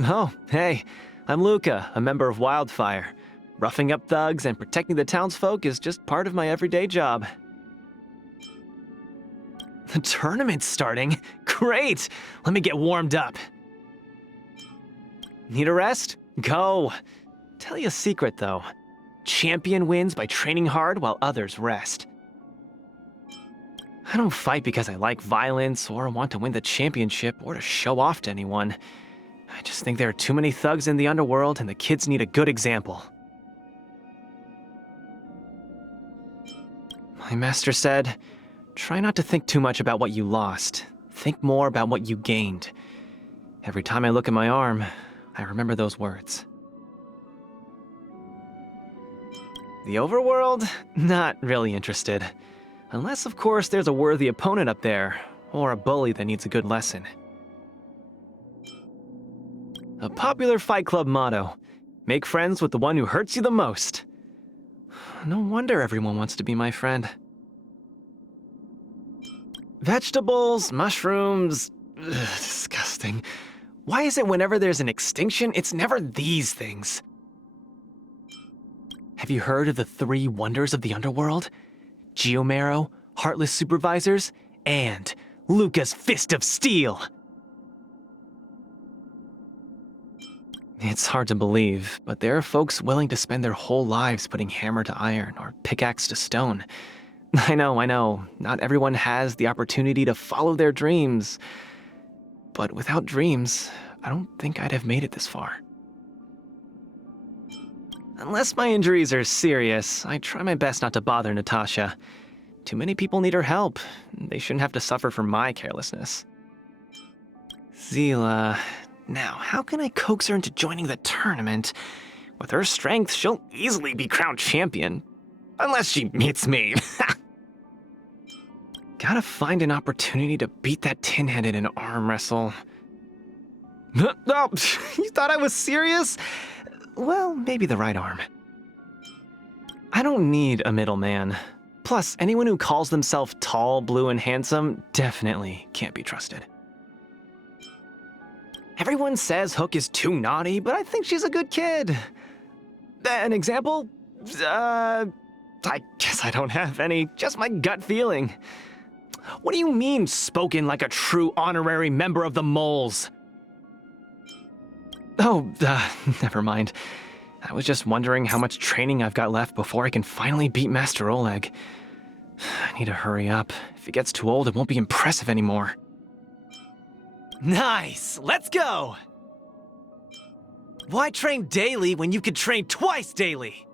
Oh, hey, I'm Luca, a member of Wildfire. Roughing up thugs and protecting the townsfolk is just part of my everyday job. The tournament's starting? Great! Let me get warmed up. Need a rest? Go! Tell you a secret, though. Champion wins by training hard while others rest. I don't fight because I like violence or want to win the championship or to show off to anyone. I just think there are too many thugs in the underworld and the kids need a good example. My master said, try not to think too much about what you lost. Think more about what you gained. Every time I look at my arm, I remember those words. The overworld? Not really interested. Unless, of course, there's a worthy opponent up there, or a bully that needs a good lesson. A popular Fight Club motto, make friends with the one who hurts you the most. No wonder everyone wants to be my friend. Vegetables, mushrooms, ugh, disgusting. Why is it whenever there's an extinction, it's never these things? Have you heard of the 3 wonders of the underworld? Geomarrow, Heartless Supervisors, and Luca's Fist of Steel! It's hard to believe, but there are folks willing to spend their whole lives putting hammer to iron or pickaxe to stone. I know, not everyone has the opportunity to follow their dreams. But without dreams, I don't think I'd have made it this far. Unless my injuries are serious, I try my best not to bother Natasha. Too many people need her help. They shouldn't have to suffer from my carelessness. Zila... Now, how can I coax her into joining the tournament? With her strength, she'll easily be crowned champion. Unless she meets me. Gotta find an opportunity to beat that tin-head in an arm wrestle. Oh, you thought I was serious? Well, maybe the right arm. I don't need a middleman. Plus, anyone who calls themselves tall, blue, and handsome definitely can't be trusted. Everyone says Hook is too naughty, but I think she's a good kid. An example? I guess I don't have any, just my gut feeling. What do you mean, spoken like a true honorary member of the Moles? Oh, never mind. I was just wondering how much training I've got left before I can finally beat Master Oleg. I need to hurry up. If it gets too old, it won't be impressive anymore. Nice! Let's go! Why train daily when you could train twice daily?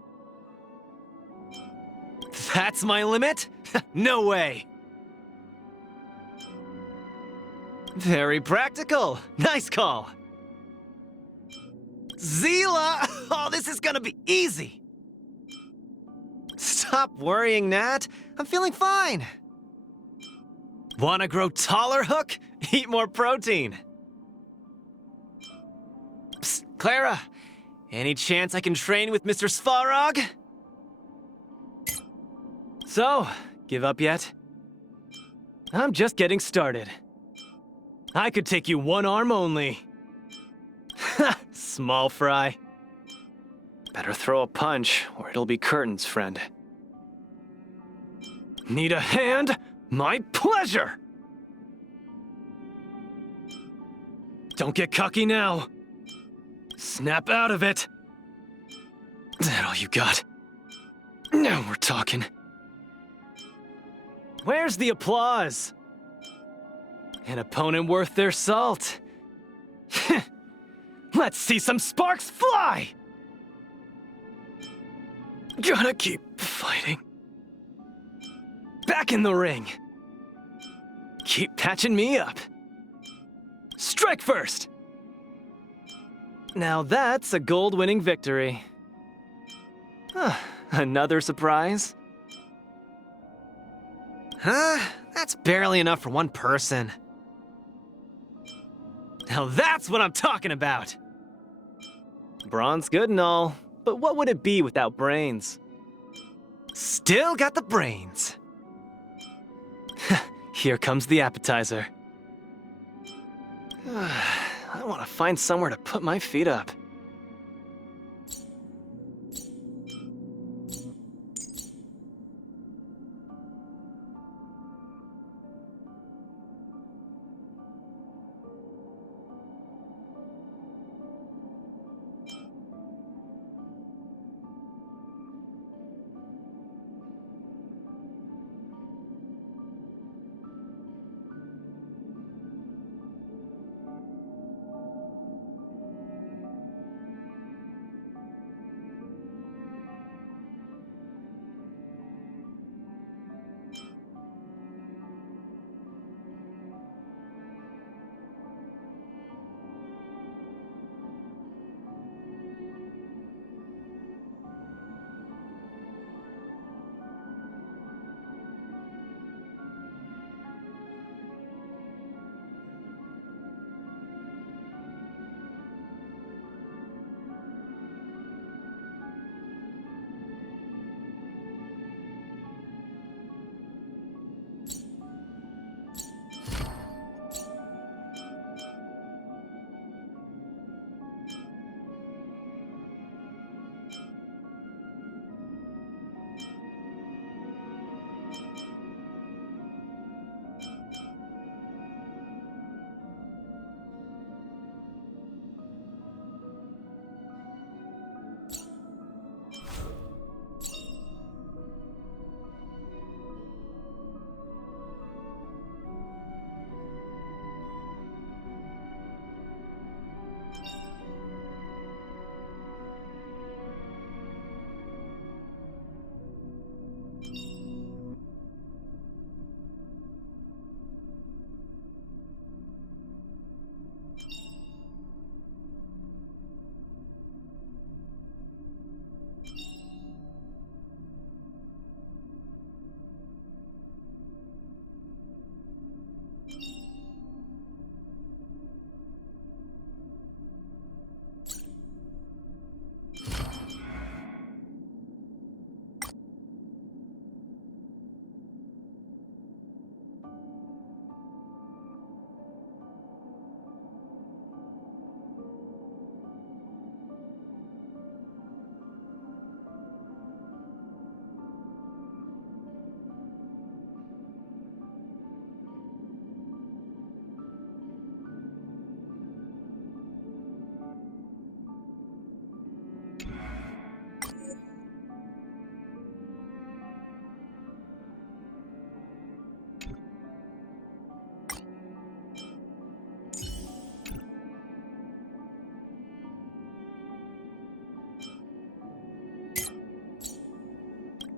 That's my limit? No way! Very practical. Nice call. Zila! Oh, this is gonna be easy! Stop worrying, Nat. I'm feeling fine. Wanna grow taller, Hook? Eat more protein. Psst, Clara. Any chance I can train with Mr. Svarog? So, give up yet? I'm just getting started. I could take you one arm only. Ha! Small fry. Better throw a punch, or it'll be curtains, friend. Need a hand? My pleasure! Don't get cocky now. Snap out of it. That all you got? Now we're talking. Where's the applause? An opponent worth their salt. Let's see some sparks fly! Gotta keep fighting. Back in the ring. Keep patching me up. Strike first! Now that's a gold-winning victory. Another surprise? That's barely enough for one person. Now that's what I'm talking about! Brawn's good and all, but what would it be without brains? Still got the brains. Here comes the appetizer. I want to find somewhere to put my feet up.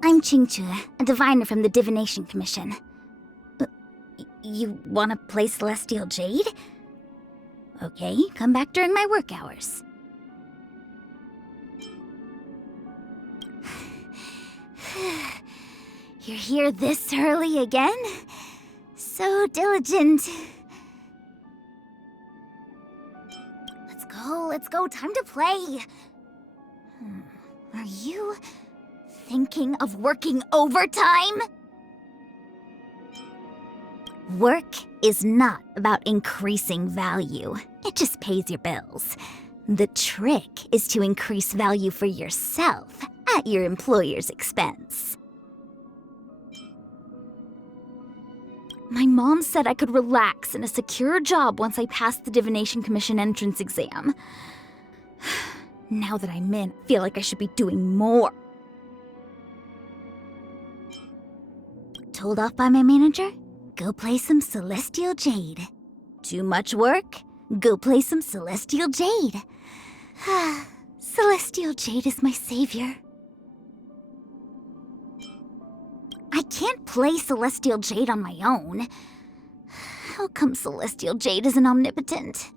I'm Qingche, a diviner from the Divination Commission. You want to play Celestial Jade? Okay, come back during my work hours. You're here this early again? So diligent. Let's go, time to play. Are you thinking of working overtime? Work is not about increasing value. It just pays your bills. The trick is to increase value for yourself at your employer's expense. My mom said I could relax in a secure job once I passed the Divination Commission entrance exam. Now that I'm in, I feel like I should be doing more. Told off by my manager? Go play some Celestial Jade. Too much work? Go play some Celestial Jade. Celestial Jade is my savior. I can't play Celestial Jade on my own. How come Celestial Jade isn't omnipotent?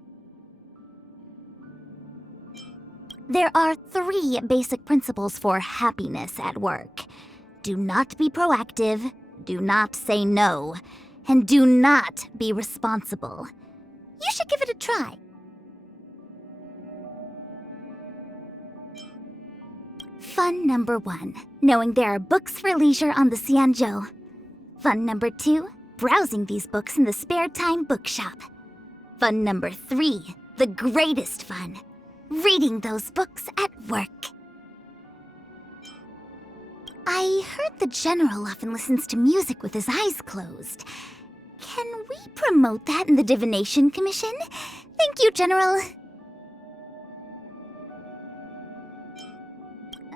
There are 3 basic principles for happiness at work. Do not be proactive, do not say no, and do not be responsible. You should give it a try. Fun number 1, knowing there are books for leisure on the Xianzhou. Fun number 2, browsing these books in the spare time bookshop. Fun number 3, The greatest fun. Reading those books at work. I heard the General often listens to music with his eyes closed. Can we promote that in the Divination Commission? Thank you, General.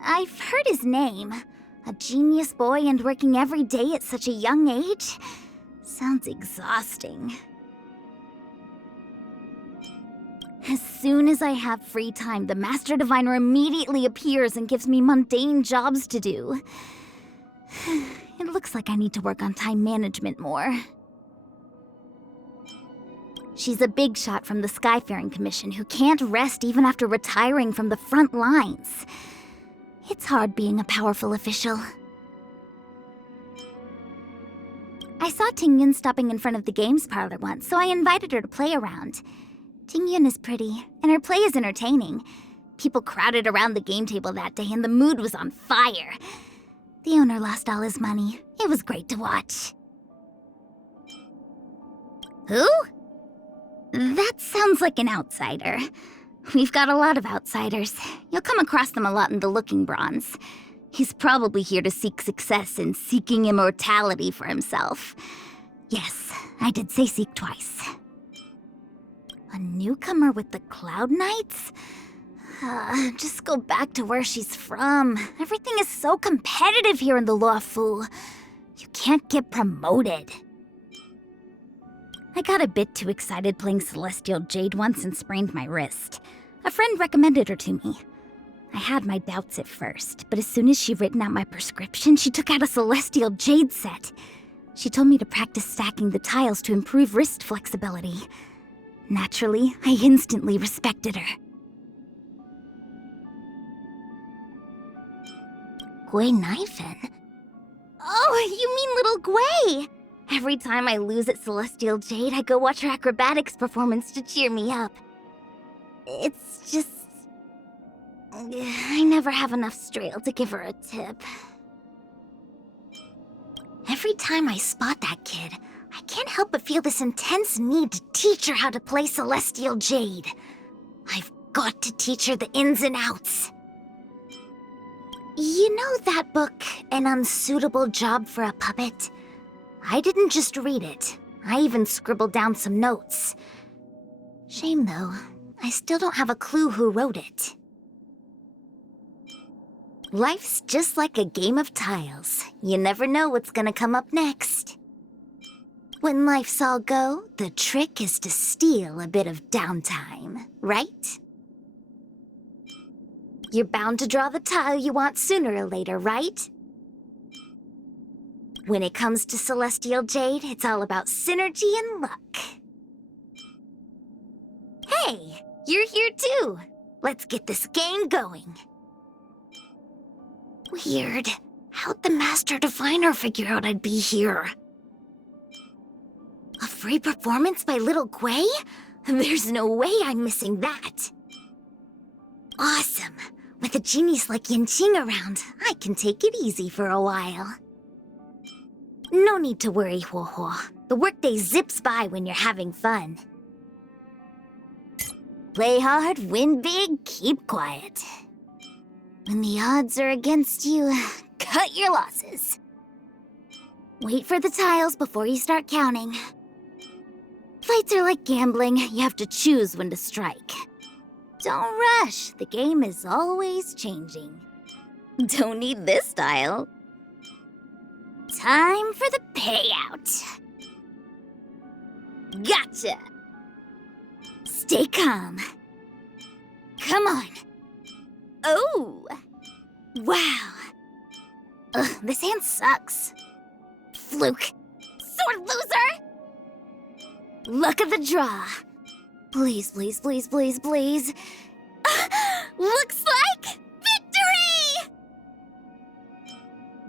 I've heard his name. A genius boy and working every day at such a young age? Sounds exhausting. As soon as I have free time, the Master Diviner immediately appears and gives me mundane jobs to do. It looks like I need to work on time management more. She's a big shot from the Skyfaring Commission who can't rest even after retiring from the front lines. It's hard being a powerful official. I saw Tingyun stopping in front of the games parlor once, so I invited her to play around. Tingyun is pretty, and her play is entertaining. People crowded around the game table that day, and the mood was on fire. The owner lost all his money. It was great to watch. Who? That sounds like an outsider. We've got a lot of outsiders. You'll come across them a lot in the Looking Bronze. He's probably here to seek success in seeking immortality for himself. Yes, I did say seek twice. A newcomer with the Cloud Knights? Just go back to where she's from. Everything is so competitive here in the Luofu. You can't get promoted. I got a bit too excited playing Celestial Jade once and sprained my wrist. A friend recommended her to me. I had my doubts at first, but as soon as she'd written out my prescription, she took out a Celestial Jade set. She told me to practice stacking the tiles to improve wrist flexibility. Naturally, I instantly respected her. Gui Naifen? Oh, you mean little Gui! Every time I lose at Celestial Jade, I go watch her acrobatics performance to cheer me up. It's just... I never have enough Strail to give her a tip. Every time I spot that kid, I can't help but feel this intense need to teach her how to play Celestial Jade. I've got to teach her the ins and outs. You know that book, An Unsuitable Job for a Puppet? I didn't just read it. I even scribbled down some notes. Shame though, I still don't have a clue who wrote it. Life's just like a game of tiles. You never know what's gonna come up next. When life's all go, the trick is to steal a bit of downtime, right? You're bound to draw the tile you want sooner or later, right? When it comes to Celestial Jade, it's all about synergy and luck. Hey, you're here too. Let's get this game going. Weird. How'd the Master Diviner figure out I'd be here? A free performance by Little Gui? There's no way I'm missing that. Awesome. With a genius like Yanqing around, I can take it easy for a while. No need to worry, Huohuo. The workday zips by when you're having fun. Play hard, win big, keep quiet. When the odds are against you, cut your losses. Wait for the tiles before you start counting. Fights are like gambling, you have to choose when to strike. Don't rush, the game is always changing. Don't need this tile. Time for the payout. Gotcha! Stay calm. Come on. Oh! Wow. Ugh, this hand sucks. Fluke. Sword loser! Luck of the draw. Please, please, please, please, please. Looks like victory!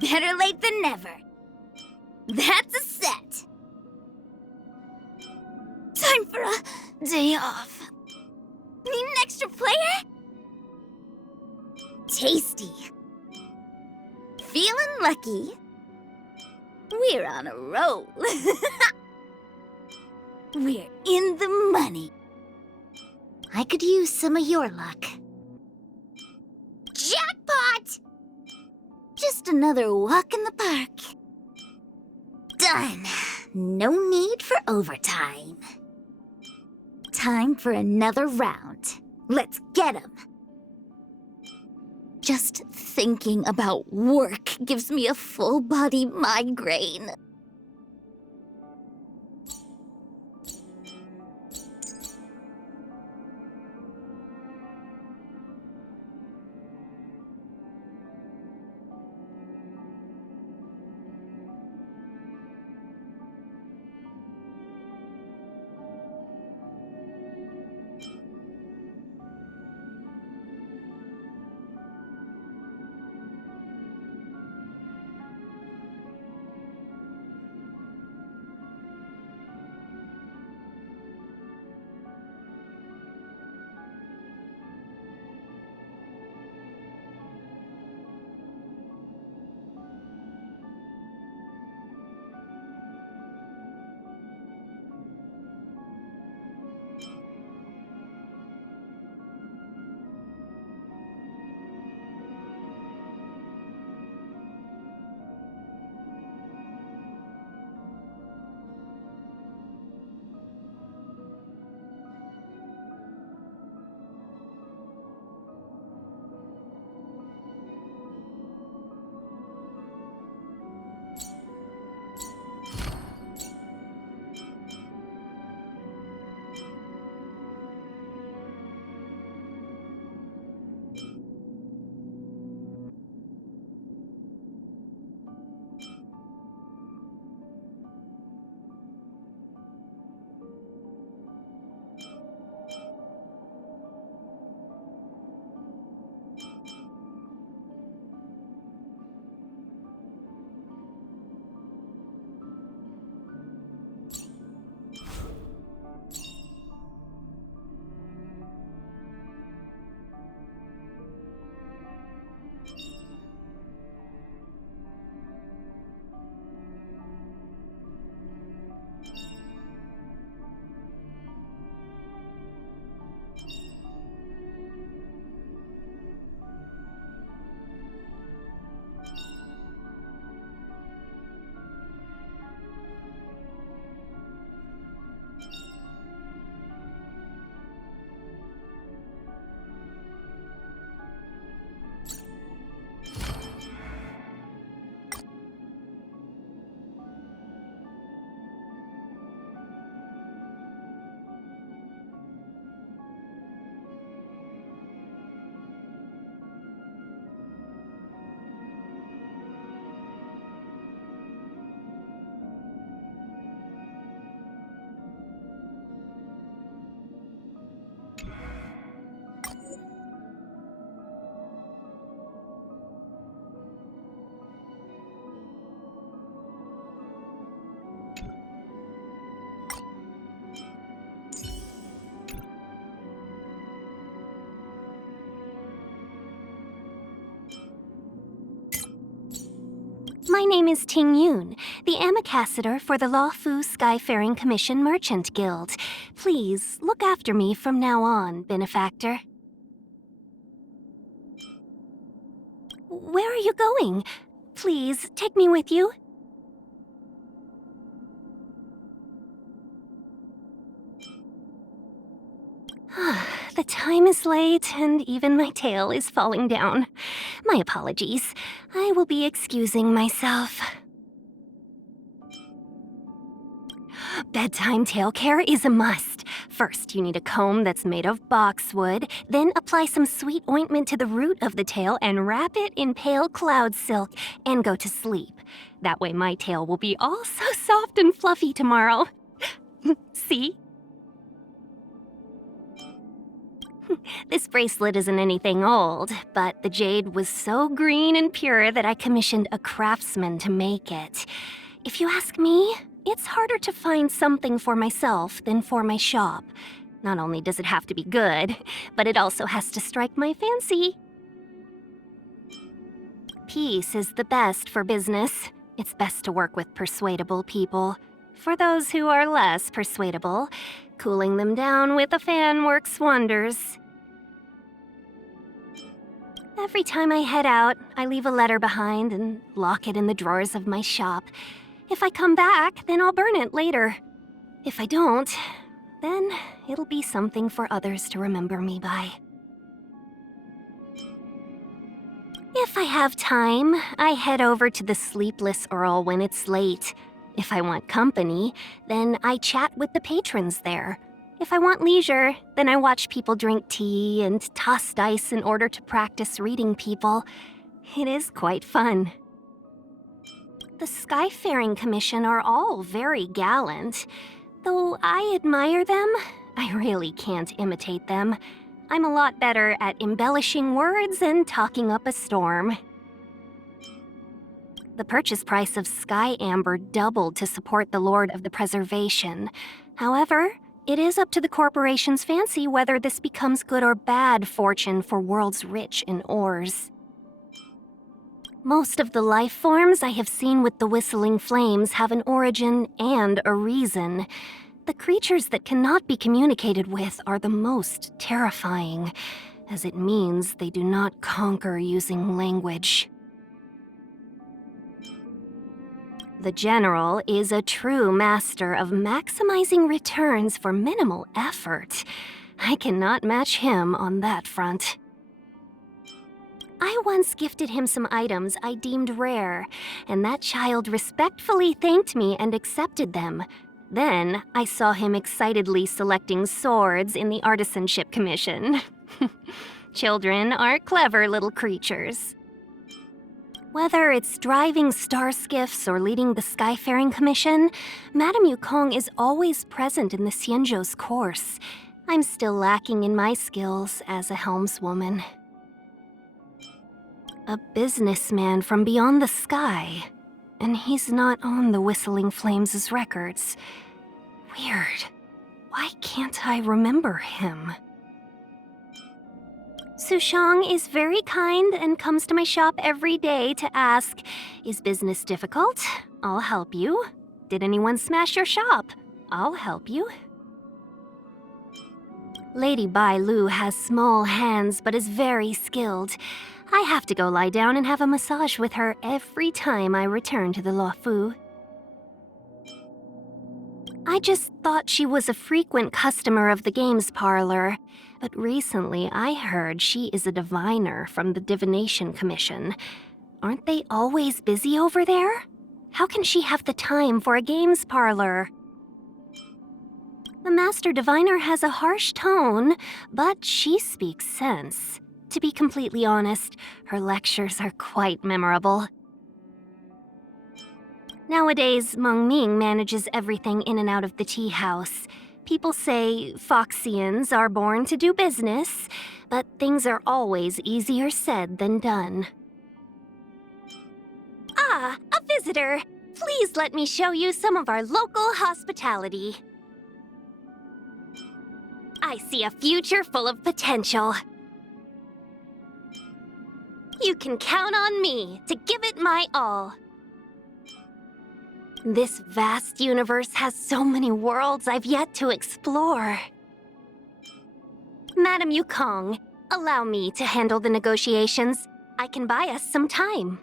Better late than never. That's a set. Time for a day off. Need an extra player? Tasty. Feeling lucky. We're on a roll. We're in the money. I could use some of your luck. Jackpot! Just another walk in the park. Done. No need for overtime. Time for another round. Let's get 'em. Just thinking about work gives me a full-body migraine. My name is Ting Yoon, the ambassador for the Lawfu Skyfaring Commission Merchant Guild. Please, look after me from now on, benefactor. Where are you going? Please, take me with you. The time is late, and even my tail is falling down. My apologies. I will be excusing myself. Bedtime tail care is a must. First, you need a comb that's made of boxwood, then apply some sweet ointment to the root of the tail and wrap it in pale cloud silk and go to sleep. That way my tail will be all so soft and fluffy tomorrow. See? This bracelet isn't anything old, but the jade was so green and pure that I commissioned a craftsman to make it. If you ask me, it's harder to find something for myself than for my shop. Not only does it have to be good, but it also has to strike my fancy. Peace is the best for business. It's best to work with persuadable people. for those who are less persuadable, cooling them down with a fan works wonders. Every time I head out, I leave a letter behind and lock it in the drawers of my shop. If I come back, then I'll burn it later. If I don't, then it'll be something for others to remember me by. If I have time, I head over to the Sleepless Earl when it's late. If I want company, then I chat with the patrons there. If I want leisure, then I watch people drink tea and toss dice in order to practice reading people. It is quite fun. The Skyfaring Commission are all very gallant. Though I admire them, I really can't imitate them. I'm a lot better at embellishing words and talking up a storm. The purchase price of Sky Amber doubled to support the Lord of the Preservation. However, it is up to the corporation's fancy whether this becomes good or bad fortune for worlds rich in ores. Most of the life forms I have seen with the Whistling Flames have an origin and a reason. The creatures that cannot be communicated with are the most terrifying, as it means they do not conquer using language. The General is a true master of maximizing returns for minimal effort. I cannot match him on that front. I once gifted him some items I deemed rare, and that child respectfully thanked me and accepted them. Then, I saw him excitedly selecting swords in the Artisanship Commission. Children are clever little creatures. Whether it's driving star skiffs or leading the Skyfaring Commission, Madame Yukong is always present in the Xianzhou's course. I'm still lacking in my skills as a helmswoman. A businessman from beyond the sky. And he's not on the Whistling Flames' records. Weird. Why can't I remember him? Sushang is very kind and comes to my shop every day to ask, "Is business difficult? I'll help you. Did anyone smash your shop? I'll help you." Lady Bai Lu has small hands but is very skilled. I have to go lie down and have a massage with her every time I return to the Luofu. I just thought she was a frequent customer of the games parlor, but recently I heard she is a diviner from the Divination Commission. Aren't they always busy over there? How can she have the time for a games parlor? The Master Diviner has a harsh tone, but she speaks sense. To be completely honest, her lectures are quite memorable. Nowadays, Meng Ming manages everything in and out of the tea house. People say Foxians are born to do business, but things are always easier said than done. Ah, a visitor! Please let me show you some of our local hospitality. I see a future full of potential. You can count on me to give it my all. This vast universe has so many worlds I've yet to explore. Madame Yukong, allow me to handle the negotiations. I can buy us some time.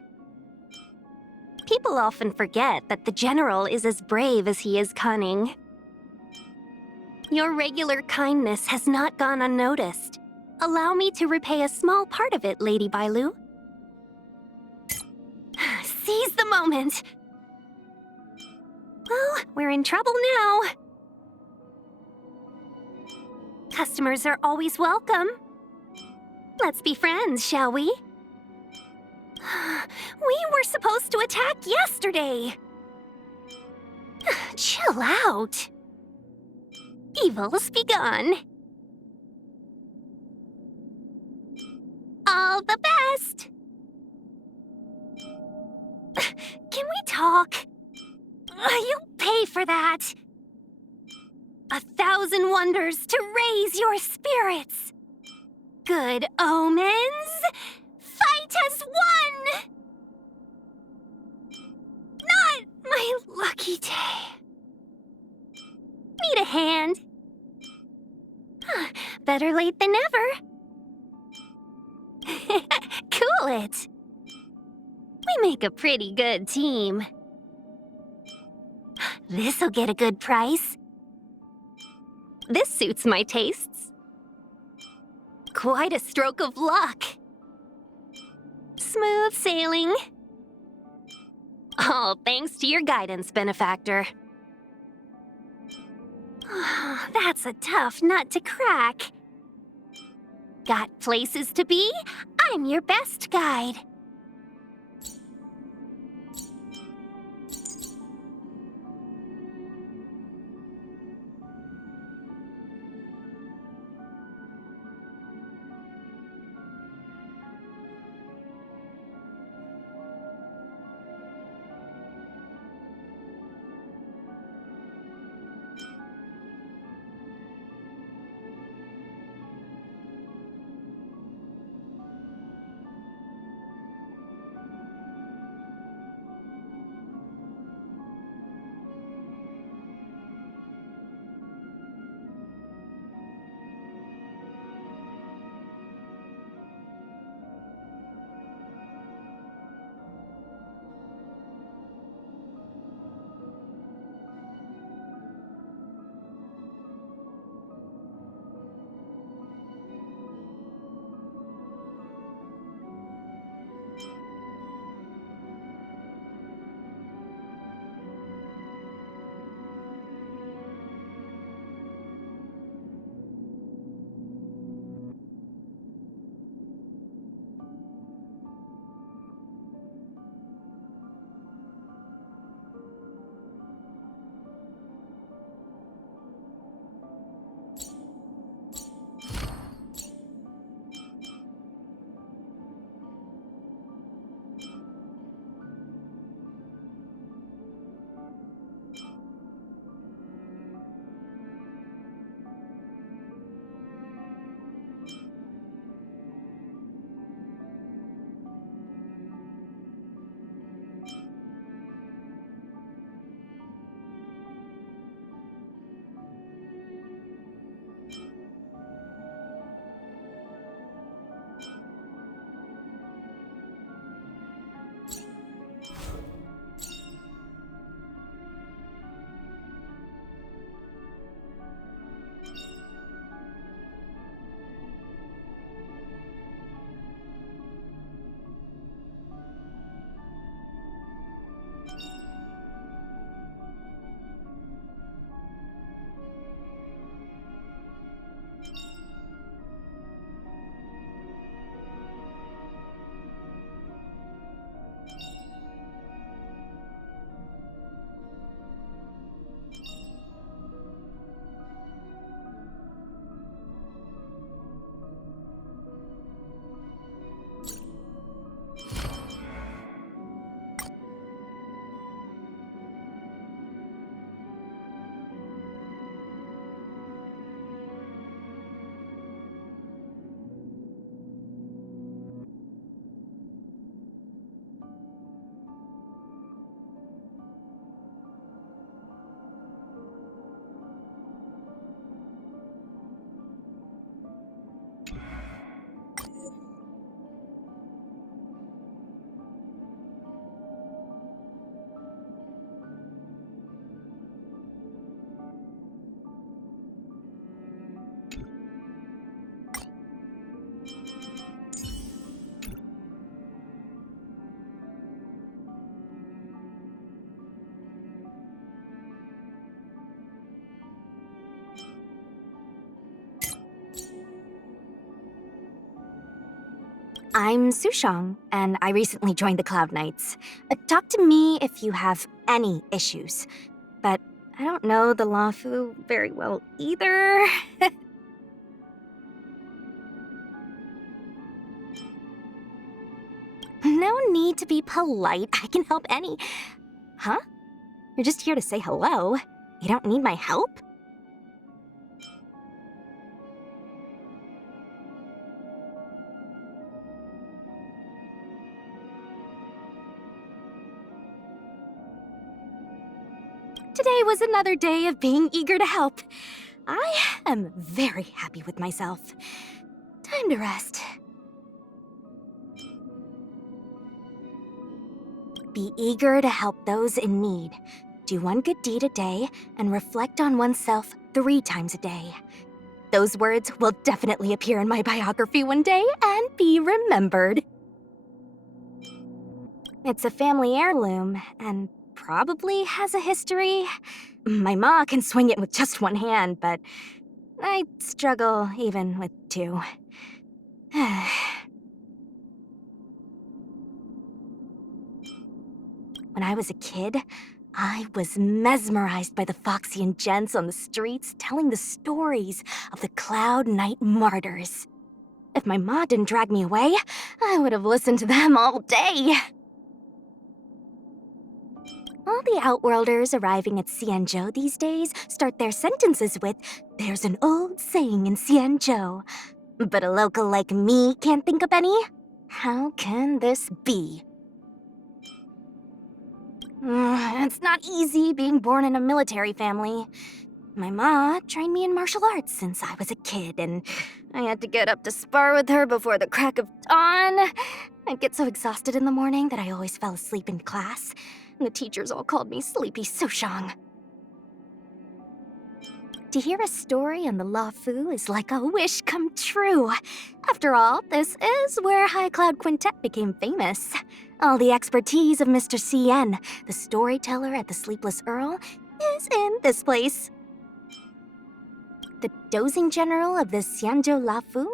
People often forget that the General is as brave as he is cunning. Your regular kindness has not gone unnoticed. Allow me to repay a small part of it, Lady Bai Lu. Seize the moment! Well, we're in trouble now. Customers are always welcome. Let's be friends, shall we? We were supposed to attack yesterday. Chill out. Evils be gone. All the best. Can we talk? You'll pay for that. 1,000 wonders to raise your spirits. Good omens. Fight has won! Not my lucky day. need a hand. Better late than never. Cool it. We make a pretty good team. This'll get a good price. This suits my tastes. Quite a stroke of luck. Smooth sailing. All thanks to your guidance, benefactor. That's a tough nut to crack. Got places to be? I'm your best guide. I'm Sushong, and I recently joined the Cloud Knights. Talk to me if you have any issues. But I don't know the Lafu very well either. No need to be polite. I can help any... Huh? You're just here to say hello. You don't need my help? Today was another day of being eager to help. I am very happy with myself. Time to rest. Be eager to help those in need. Do one good deed a day and reflect on oneself 3 times a day. Those words will definitely appear in my biography one day and be remembered. It's a family heirloom and probably has a history. My ma can swing it with just one hand, but I struggle even with 2. When I was a kid, I was mesmerized by the Foxian gents on the streets telling the stories of the Cloud Knight martyrs. If my ma didn't drag me away, I would have listened to them all day. All the Outworlders arriving at Xianzhou these days start their sentences with, "There's an old saying in Xianzhou." But a local like me can't think of any? How can this be? It's not easy being born in a military family. My ma trained me in martial arts since I was a kid, and I had to get up to spar with her before the crack of dawn. I'd get so exhausted in the morning that I always fell asleep in class, and the teachers all called me Sleepy Sushang. To hear a on the Lafu is like a wish come true. After all, this is where High Cloud Quintet became famous. All the expertise of Mr. CN, the storyteller at the Sleepless Earl, is in this place. The dozing general of the Xianzhou Lafu?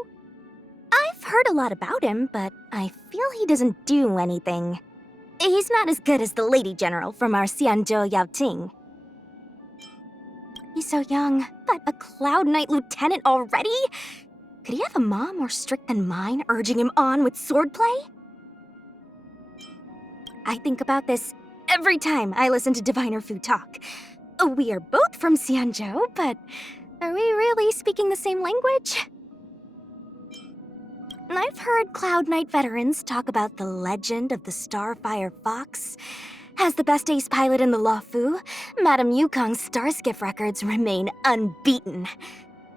I've heard a lot about him, but I feel he doesn't do anything. He's not as good as the lady general from our Xianzhou Yaoting. He's so young, but a Cloud Knight lieutenant already? Could he have a mom more strict than mine, urging him on with swordplay? I think about this every time I listen to Diviner Fu talk. We are both from Xianzhou, but are we really speaking the same language? I've heard Cloud Knight veterans talk about the legend of the Starfire Fox. As the best ace pilot in the Lafu, Madame Yukong's Starskiff records remain unbeaten.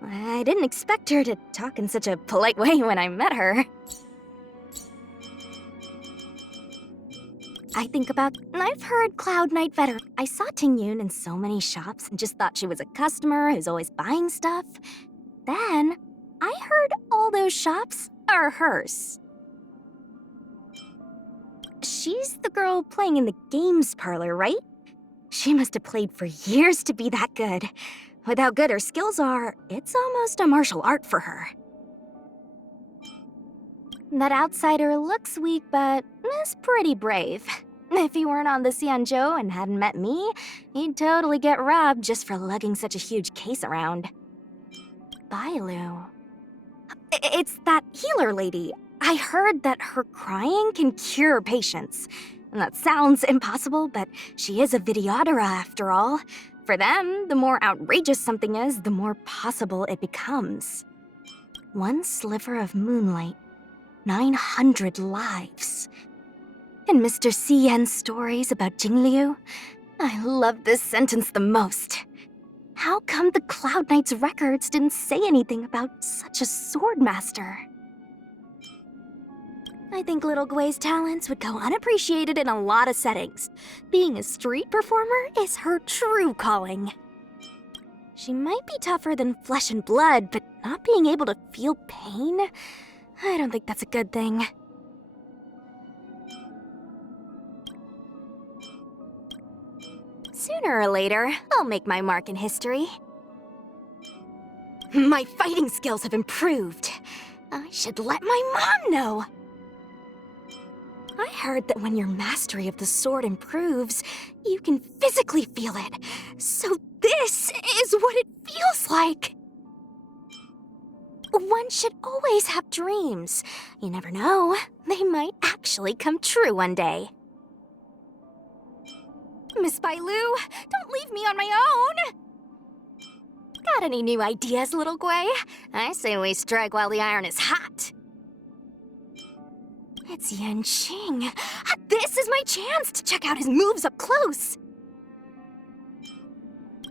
I didn't expect her to talk in such a polite way when I met her. I've heard Cloud Knight veteran. I saw Tingyun in so many shops and just thought she was a customer who's always buying stuff. Then, I heard all those shops are hers. She's the girl playing in the games parlor, right? She must have played for years to be that good. With how good her skills are, it's almost a martial art for her. That outsider looks weak, but is pretty brave. If he weren't on the Xianzhou and hadn't met me, he'd totally get robbed just for lugging such a huge case around. Bailu. It's that healer lady. I heard that her crying can cure patients. And that sounds impossible, but she is a videodera after all. For them, the more outrageous something is, the more possible it becomes. One sliver of moonlight, 900 lives. And Mr. CN's stories about Jingliu? I love this sentence the most. How come the Cloud Knight's records didn't say anything about such a swordmaster? I think little Gui's talents would go unappreciated in a lot of settings. Being a street performer is her true calling. She might be tougher than flesh and blood, but not being able to feel pain? I don't think that's a good thing. Sooner or later, I'll make my mark in history. My fighting skills have improved. I should let my mom know. I heard that when your mastery of the sword improves, you can physically feel it. So this is what it feels like. One should always have dreams. You never know, they might actually come true one day. Miss Bailu, don't leave me on my own! Got any new ideas, little Gui? I say we strike while the iron is hot. It's Yanqing. This is my chance to check out his moves up close.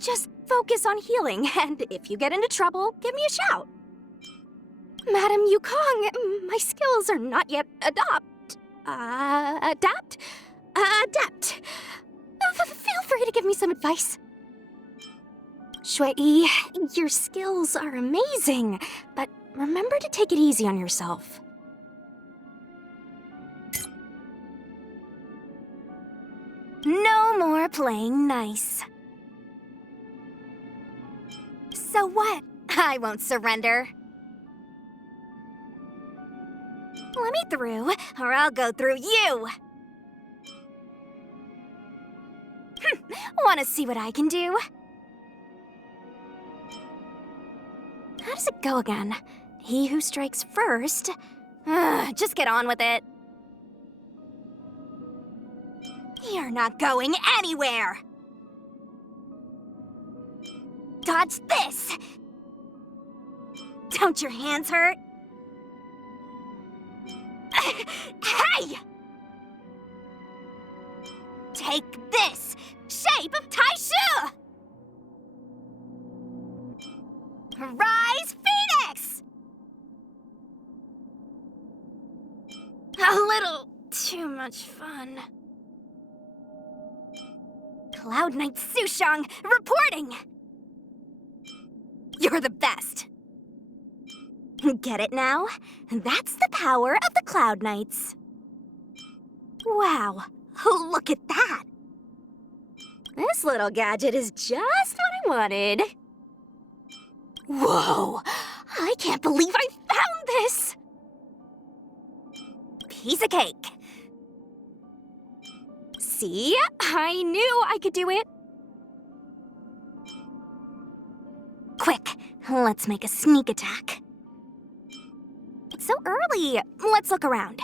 Just focus on healing, and if you get into trouble, give me a shout. Madam Yukong, my skills are not yet adept. Feel free to give me some advice. Shui, your skills are amazing, but remember to take it easy on yourself. No more playing nice. So what? I won't surrender. Let me through, or I'll go through you! Wanna see what I can do? How does it go again? He who strikes first... just get on with it. You're not going anywhere! Dodge this! Don't your hands hurt? Hey! Take this! Shape of Taishu! Rise, Phoenix! A little too much fun. Cloud Knight Sushang, reporting! You're the best. Get it now? That's the power of the Cloud Knights. Wow, look at that! This little gadget is just what I wanted. Whoa! I can't believe I found this! Piece of cake. See? I knew I could do it. Quick, let's make a sneak attack. It's so early. Let's look around.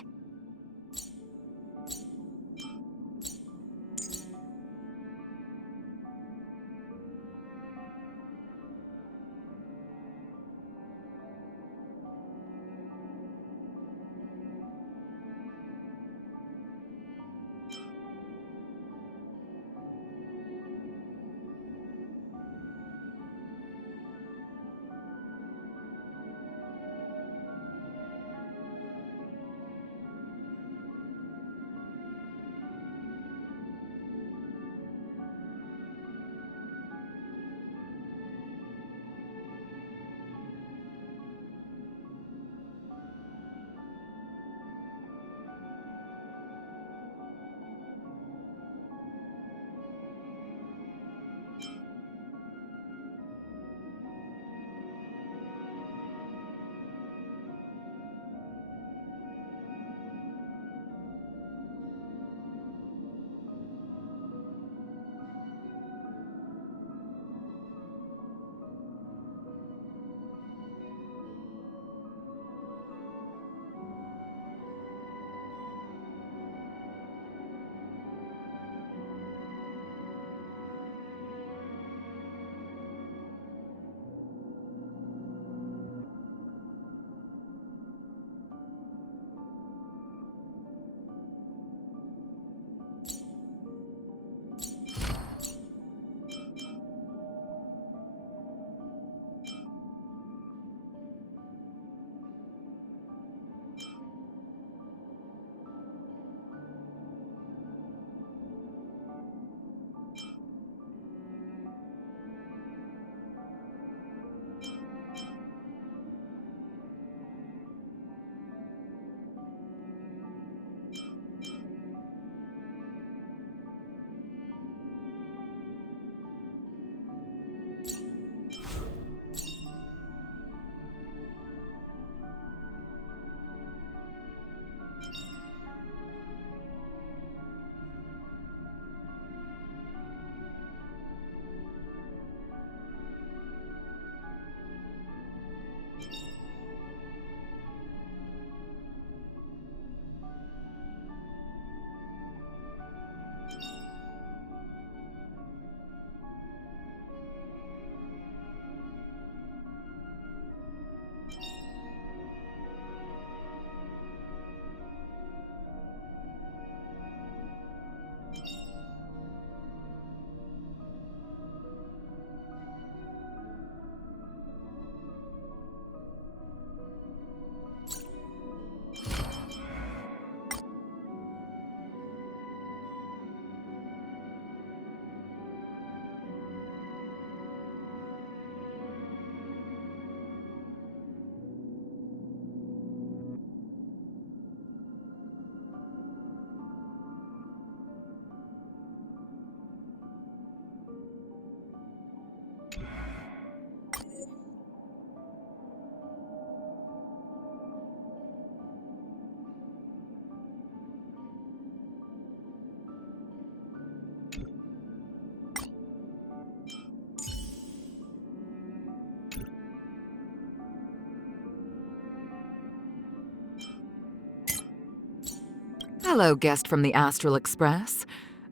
Hello, guest from the Astral Express.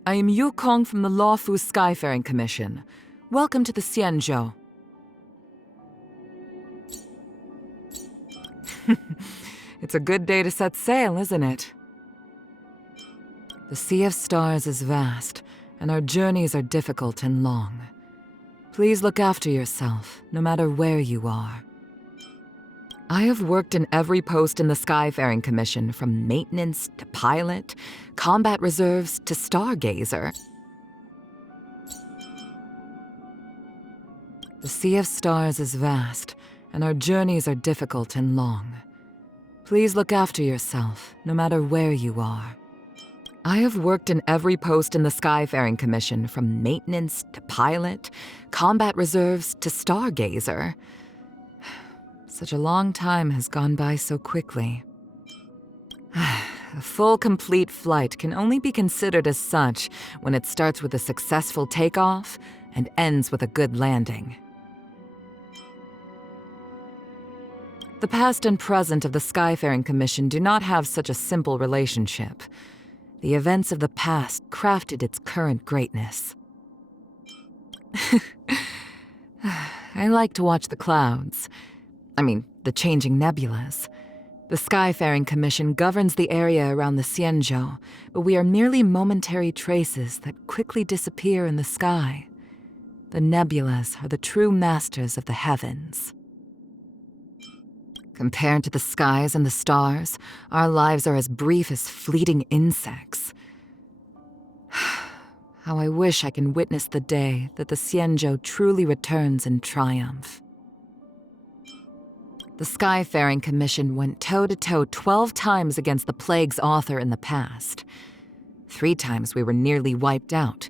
I am Yu Kong from the Lawfu Skyfaring Commission. Welcome to the Xianzhou. It's a good day to set sail, isn't it? The Sea of Stars is vast, and our journeys are difficult and long. Please look after yourself, no matter where you are. I have worked in every post in the Skyfaring Commission, from maintenance to pilot, combat reserves to stargazer. The Sea of Stars is vast, and our journeys are difficult and long. Please look after yourself, no matter where you are. I have worked in every post in the Skyfaring Commission, from maintenance to pilot, combat reserves to stargazer. Such a long time has gone by so quickly. A full, complete flight can only be considered as such when it starts with a successful takeoff and ends with a good landing. The past and present of the Skyfaring Commission do not have such a simple relationship. The events of the past crafted its current greatness. I like to watch the clouds. I mean, the changing nebulas. The Skyfaring Commission governs the area around the Xianzhou, but we are merely momentary traces that quickly disappear in the sky. The nebulas are the true masters of the heavens. Compared to the skies and the stars, our lives are as brief as fleeting insects. How I wish I can witness the day that the Xianzhou truly returns in triumph. The Skyfaring Commission went toe-to-toe 12 times against the Plague's author in the past. 3 times we were nearly wiped out,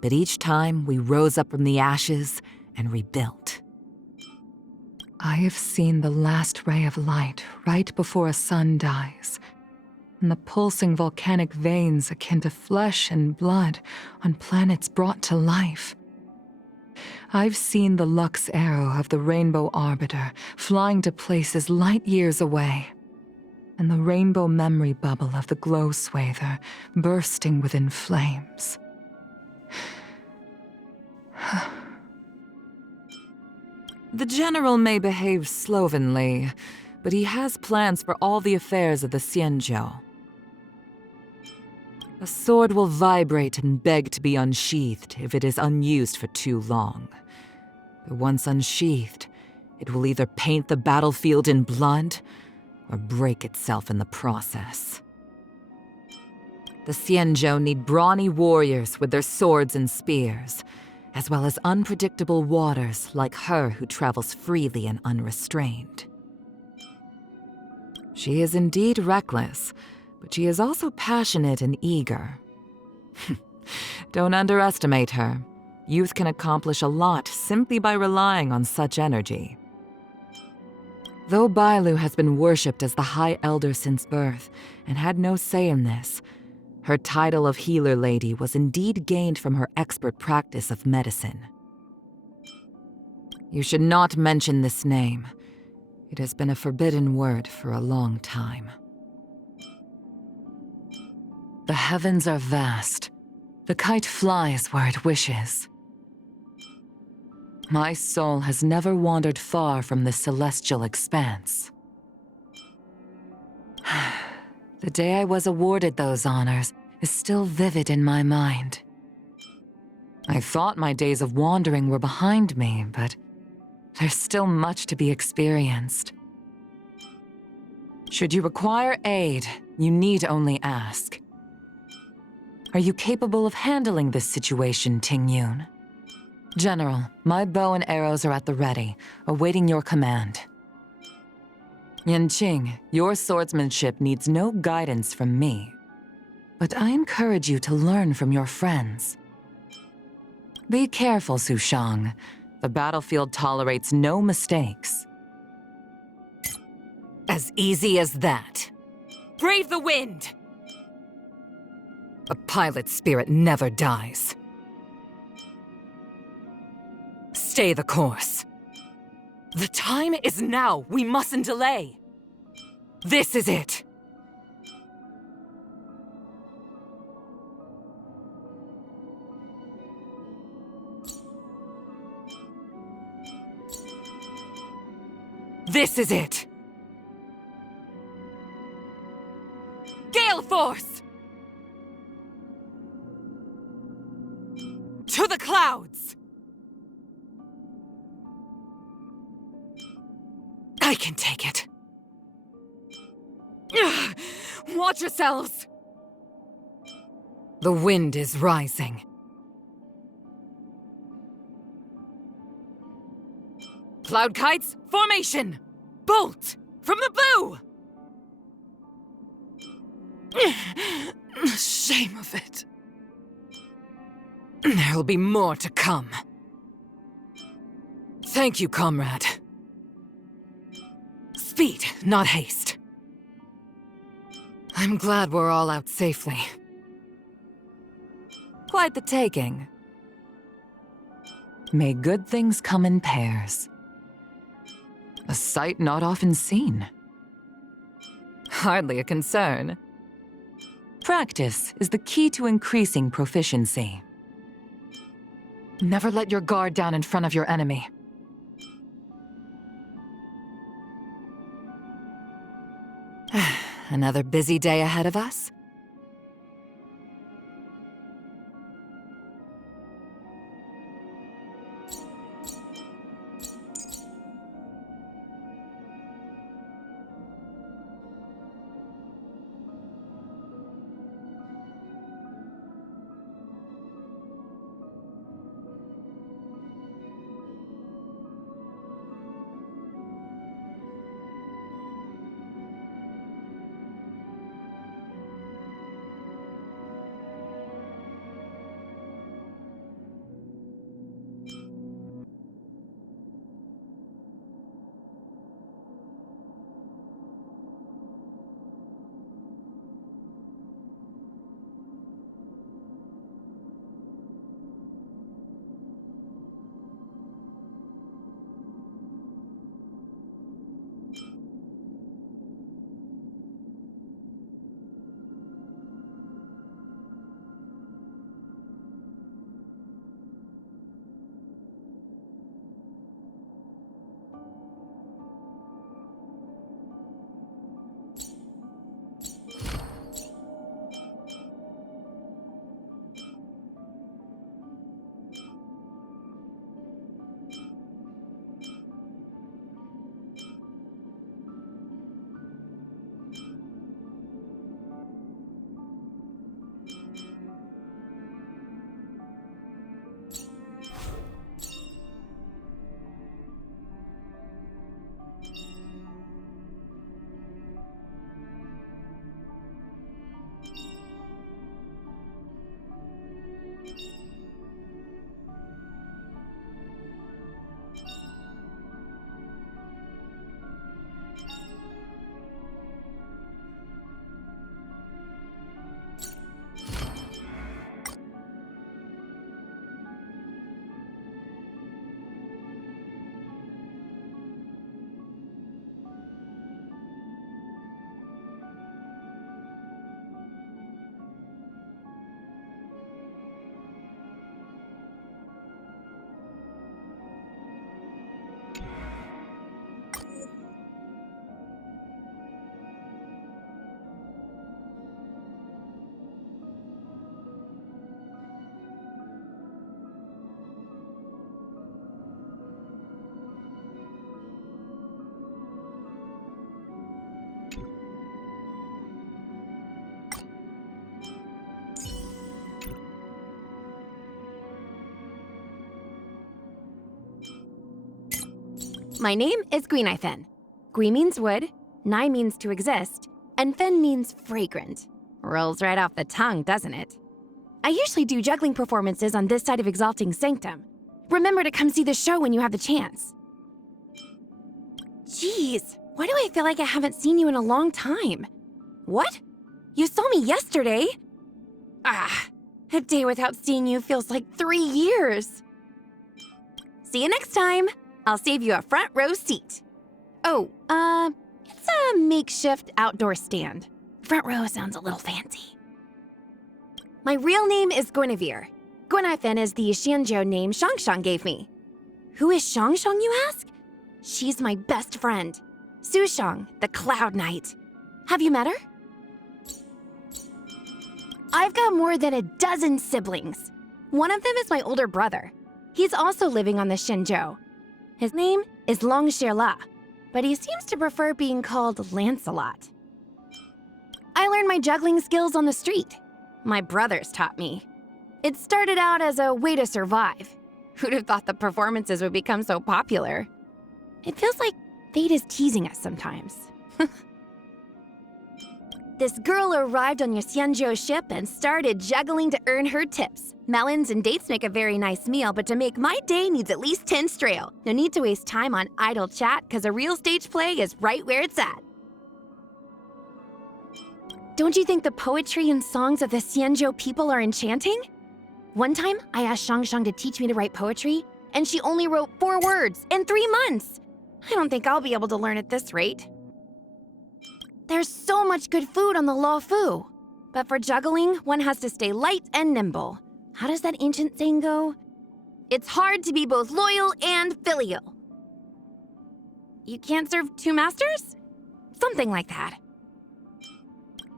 but each time we rose up from the ashes and rebuilt. I have seen the last ray of light right before a sun dies, and the pulsing volcanic veins akin to flesh and blood on planets brought to life. I've seen the Lux arrow of the Rainbow Arbiter flying to places light years away, and the rainbow memory bubble of the Glow Swather bursting within flames. The General may behave slovenly, but he has plans for all the affairs of the Xianzhou. A sword will vibrate and beg to be unsheathed if it is unused for too long. But once unsheathed, it will either paint the battlefield in blood or break itself in the process. The Xianzhou need brawny warriors with their swords and spears, as well as unpredictable waters like her who travels freely and unrestrained. She is indeed reckless, but she is also passionate and eager. Don't underestimate her. Youth can accomplish a lot simply by relying on such energy. Though Bailu has been worshipped as the High Elder since birth and had no say in this, her title of Healer Lady was indeed gained from her expert practice of medicine. You should not mention this name. It has been a forbidden word for a long time. The heavens are vast. The kite flies where it wishes. My soul has never wandered far from the celestial expanse. The day I was awarded those honors is still vivid in my mind. I thought my days of wandering were behind me, but there's still much to be experienced. Should you require aid, you need only ask. Are you capable of handling this situation, Tingyun? General, my bow and arrows are at the ready, awaiting your command. Yanqing, your swordsmanship needs no guidance from me. But I encourage you to learn from your friends. Be careful, Sushang. The battlefield tolerates no mistakes. As easy as that. Brave the wind! A pilot's spirit never dies. Stay the course. The time is now. We mustn't delay. This is it. This is it! Gale Force! To the clouds! I can take it. Ugh. Watch yourselves! The wind is rising. Cloud kites, formation! Bolt! From the bow! Shame of it. There'll be more to come. Thank you, comrade. Speed, not haste. I'm glad we're all out safely. Quite the taking. May good things come in pairs. A sight not often seen. Hardly a concern. Practice is the key to increasing proficiency. Never let your guard down in front of your enemy. Another busy day ahead of us? My name is Gwynaifen. Gwy means wood, Nai means to exist, and Fen means fragrant. Rolls right off the tongue, doesn't it? I usually do juggling performances on this side of Exalting Sanctum. Remember to come see the show when you have the chance. Jeez, why do I feel like I haven't seen you in a long time? What? You saw me yesterday? A day without seeing you feels like 3 years. See you next time. I'll save you a front row seat. Oh, it's a makeshift outdoor stand. Front row sounds a little fancy. My real name is Guinevere. Gwynaifen is the Xianzhou name Shangshang gave me. Who is Shangshang, you ask? She's my best friend, Sushong, the Cloud Knight. Have you met her? I've got more than a dozen siblings. One of them is my older brother. He's also living on the Shenzhou. His name is Long Shirla, but he seems to prefer being called Lancelot. I learned my juggling skills on the street. My brothers taught me. It started out as a way to survive. Who'd have thought the performances would become so popular? It feels like fate is teasing us sometimes. This girl arrived on your Xianzhou ship and started juggling to earn her tips. Melons and dates make a very nice meal, but to make my day needs at least 10 strail. No need to waste time on idle chat, because a real stage play is right where it's at. Don't you think the poetry and songs of the Xianzhou people are enchanting? One time, I asked Shang to teach me to write poetry, and she only wrote 4 words in 3 months. I don't think I'll be able to learn at this rate. There's so much good food on the Lo Fu. But for juggling, one has to stay light and nimble. How does that ancient saying go? It's hard to be both loyal and filial. You can't serve 2 masters? Something like that.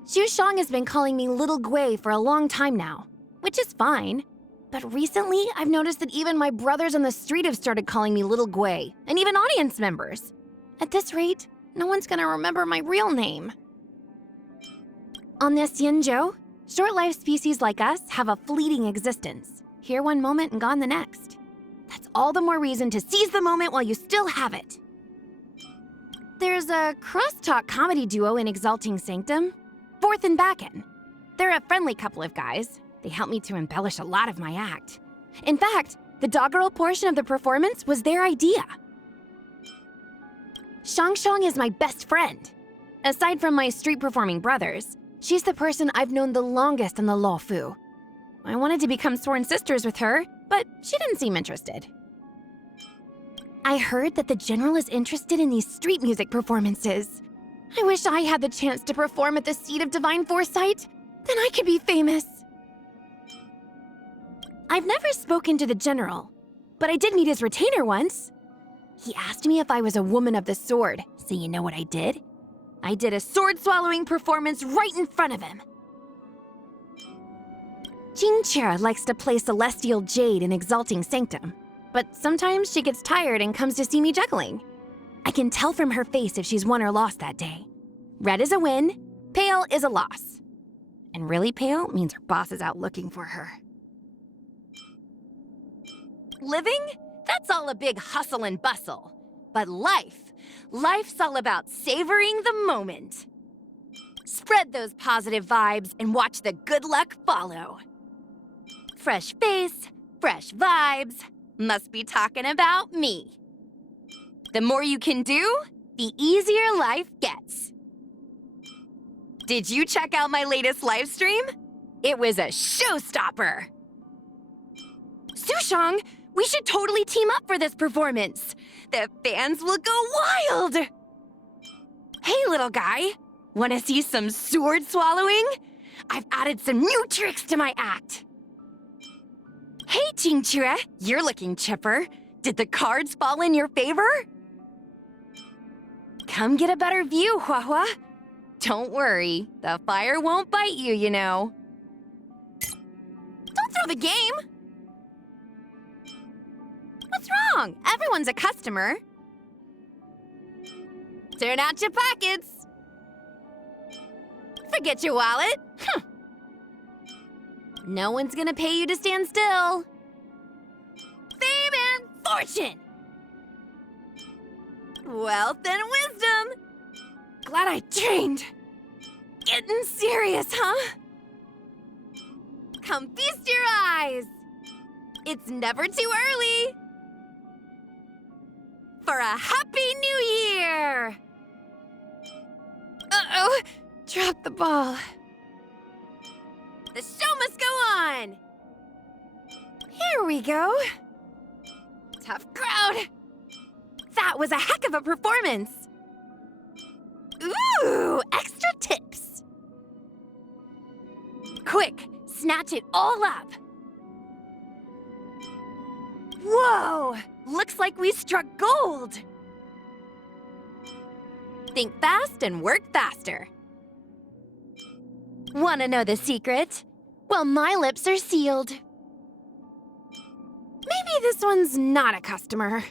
Xu Shang has been calling me Little Gui for a long time now, which is fine. But recently, I've noticed that even my brothers on the street have started calling me Little Gui, and even audience members. At this rate, no one's gonna remember my real name. On this Xianzhou, short-lived species like us have a fleeting existence. Here one moment and gone the next. That's all the more reason to seize the moment while you still have it. There's a crosstalk comedy duo in Exalting Sanctum, Forth and Backen. They're a friendly couple of guys. They help me to embellish a lot of my act. In fact, the doggerel portion of the performance was their idea. Shang is my best friend. Aside from my street-performing brothers, she's the person I've known the longest in the Lo Fu. I wanted to become sworn sisters with her, but she didn't seem interested. I heard that the General is interested in these street music performances. I wish I had the chance to perform at the Seat of Divine Foresight. Then I could be famous. I've never spoken to the General, but I did meet his retainer once. He asked me if I was a woman of the sword, so you know what I did? I did a sword-swallowing performance right in front of him. Jingqia likes to play Celestial Jade in Exalting Sanctum, but sometimes she gets tired and comes to see me juggling. I can tell from her face if she's won or lost that day. Red is a win, pale is a loss. And really pale means her boss is out looking for her. Living? That's all a big hustle and bustle. But life's all about savoring the moment. Spread those positive vibes and watch the good luck follow. Fresh face, fresh vibes, must be talking about me. The more you can do, the easier life gets. Did you check out my latest live stream? It was a showstopper. Sushong, we should totally team up for this performance. The fans will go wild. Hey, little guy. Want to see some sword swallowing? I've added some new tricks to my act. Hey, Jingqia, you're looking chipper. Did the cards fall in your favor? Come get a better view, Huahua. Don't worry, the fire won't bite you, you know. Don't throw the game! What's wrong? Everyone's a customer. Turn out your pockets. Forget your wallet. No one's gonna pay you to stand still. Fame and fortune! Wealth and wisdom! Glad I trained. Getting serious, huh? Come feast your eyes. It's never too early for a happy new year! Uh-oh, dropped the ball. The show must go on! Here we go. Tough crowd. That was a heck of a performance. Ooh, extra tips. Quick, snatch it all up. Whoa, looks like we struck gold. Think fast and work faster. Wanna know the secret? Well, my lips are sealed. Maybe this one's not a customer.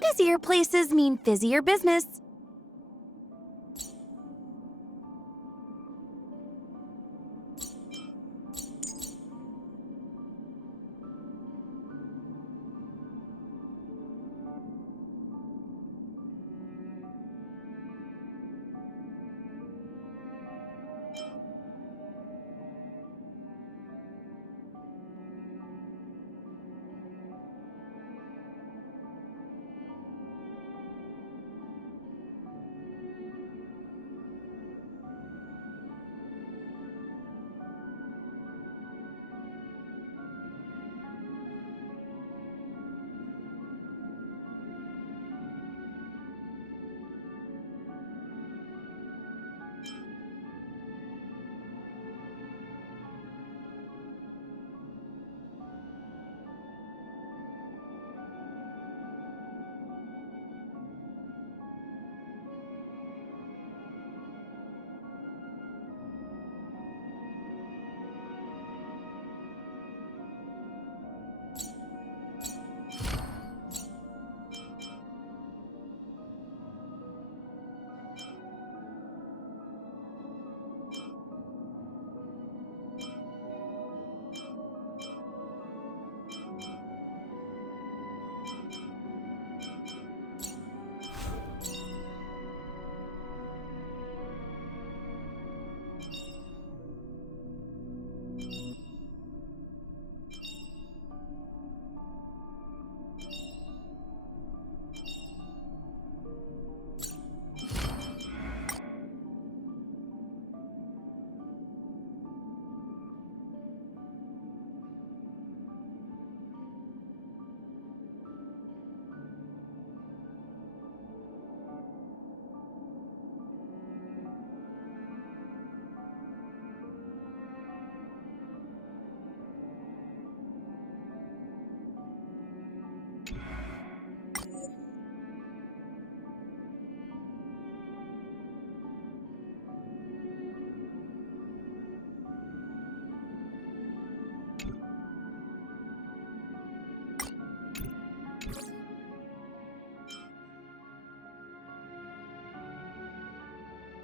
Busier places mean busier business.